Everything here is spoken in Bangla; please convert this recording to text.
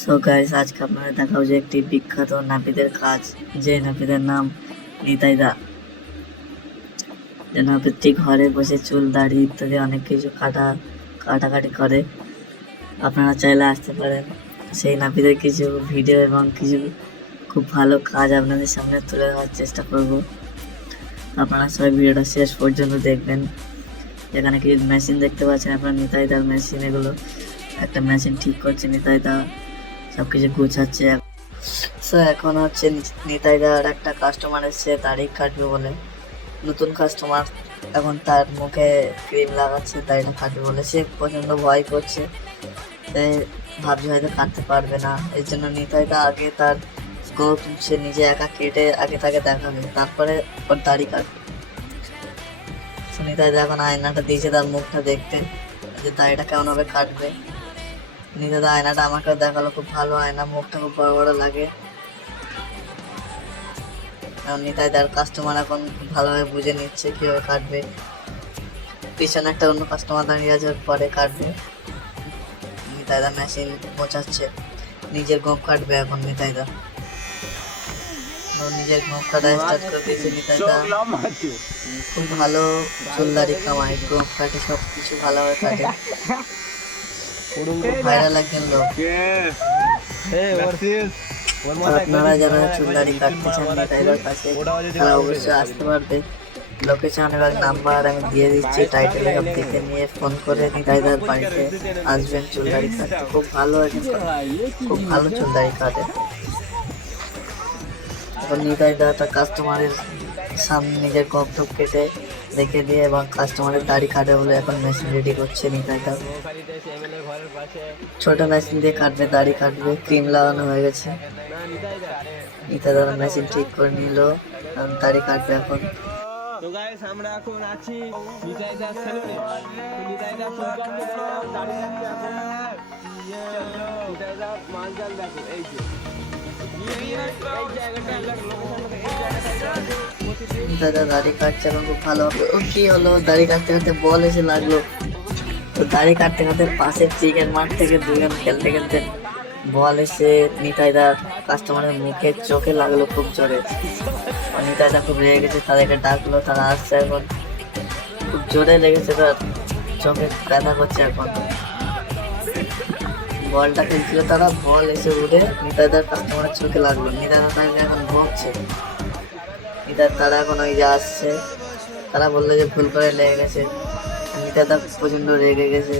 সো গাইস, আজকে আপনাদের দেখাবো যে একটি বিখ্যাত নাপিতের কাজ। যে নাপিতের নাম নিতাই দা। যে নাপিতটি ঘরে বসে চুল দাড়ি ইত্যাদি অনেক কিছু কাটাকাটি করে। আপনারা চাইলে আসতে পারেন। সেই নাপিতের কিছু ভিডিও এবং কিছু খুব ভালো কাজ আপনাদের সামনে তুলে ধরার চেষ্টা করব। আপনারা সবাই ভিডিওটা শেষ পর্যন্ত দেখবেন। এখানে কিছু মেশিন দেখতে পাচ্ছেন আপনার নিতাই দার মেশিন। এগুলো একটা মেশিন ঠিক করছে নিতাই দা, সবকিছু গুছাচ্ছে। সো এখন হচ্ছে নিতাইদার একটা কাস্টমার এসছে দাড়ি কাটবে বলে, নতুন কাস্টমার। এখন তার মুখে ক্রিম লাগাচ্ছে দাড়িটা কাটবে বলে। সে প্রচণ্ড ভয় করছে, তাই ভাবছে হয়তো কাটতে পারবে না। এই জন্য নিতাইদা আগে তার স্কোপ সে নিজে একা কেটে আগে তাকে দেখাবে, তারপরে ওর দাড়ি কাটবে। নিতাইদা এখন আয়নাটা দিয়েছে তার মুখটা দেখতে, যে দাড়িটা কেমনভাবে কাটবে। নিতাইদা আয়নাটা আমাকে দেখালো, খুব ভালো আয়না, মুখটা খুব বড় বড় লাগে। নিতাইদার কাস্টমার এখন ভালোভাবে বুঝে নিচ্ছে কিভাবে কাটবে। পিছনে একটা অন্য কাস্টমার দাঁড়িয়ে আছে, পরে কাটবে। নিতাইদা মেশিন মোচাচ্ছে, নিজের গোঁফ কাটবে এখন নিতাইদা। নিজের গোঁফ কাটা স্টার্ট করে দিয়েছে নিতাইদা। খুব ভালো চুলদারি কামায়, গোঁফ কাটে, সব কিছু ভালোভাবে কাটে। ভাইরাল একজন লোক। আপনারা যারা চুলদারি কাটতে চান নিতাইদার কাছে, তারা অবশ্যই আসতে পারবে। লোকেশন এবং নাম্বার আমি দিয়ে দিচ্ছি টাইটেলে, সব দেখে নিয়ে ফোন করে নিতাইদার বাড়িতে আসবেন চুলদারি কাটতে। খুব ভালো চুলদারি কাটে। এখন নিতাইদা তার কাস্টমারের সামনে নিজের গোঁফ কেটে রেখে দিয়ে এবং কাস্টমারের দাড়ি কাটে বলে এখন মেশিন রেডি করছে নিতাইদা। ছোট মেশিন দিয়ে কাটবে, দাড়ি কাটবে, ক্রিম লাগানো হয়ে গেছে। নিতাইদা মেশিন ঠিক করে নিল, দাড়ি কাটবে এখন। তো গাইস, আমরা এখন আছি নিতাইদা সেলুনে। নিতাইদা চুল কাটতে দাঁড়িয়ে আছে এখন। নিতাইদা মালজাল দেখো, এই যে দাদা দাড়ি কাটছে এখন, খুব ভালো হবে। ও কি হলো, দাড়ি কাটতে কাটতে বল এসে লাগলো। তো দাড়ি কাটতে কাটতে পাশের ক্রিকেট মাঠ থেকে দুজন খেলতে খেলতে বল এসে নিতাইদার কাস্টমারের মুখে চোখে লাগলো খুব জোরে। নিতাইদা খুব রেগে গেছে, তাদেরকে ডাকলো, তারা আসছে। এখন খুব জোরে লেগেছে, তার চোখে ব্যথা করছে। এখন বলটা খেলছিল তারা, বল এসে উড়ে নিতাইদার কাস্টমারের চোখে লাগলো। নিতাইদা তাকে এখন বকছে। তারা এখন ওই যে আসছে, তারা বললো যে ভুল করে লেগে গেছে। নিতাইদা প্রচণ্ড রেগে গেছে।